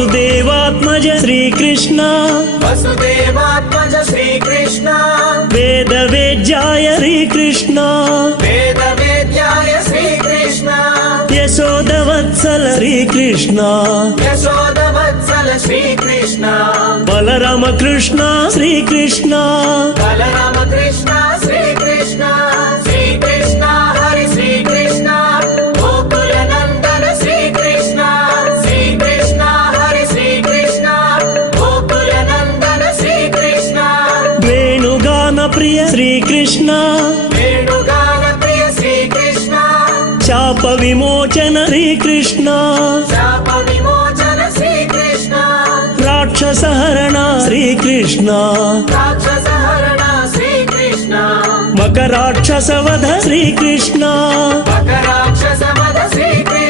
वसुदेवात्मज श्रीकृष्ण वसुदेवात्मज श्रीकृष्ण वेदवेद्याय श्रीकृष्ण वेदवेद्याय श्रीकृष्ण यशोदवत्सल श्रीकृष्ण यशोदवत्सल श्रीकृष्ण बलराम कृष्ण श्रीकृष्ण बलराम कृष्ण श्रीकृष्ण श्रीकृष्ण हरि श्रीकृष्ण गोकुल नंदन श्रीकृष्ण श्रीकृष्ण हरि श्रीकृष्ण गोकुल नंदन श्रीकृष्ण वेणुगान प्रिय श्रीकृष्ण वेणुगान प्रिय श्रीकृष्ण शाप विमोचन श्रीकृष्ण शाप विमोचन श्रीकृष्ण राक्षसहरण श्रीकृष्ण राक्षसहरण श्रीकृष्ण मकराक्षसवध श्रीकृष्ण मकराक्षसवध श्रीकृष्ण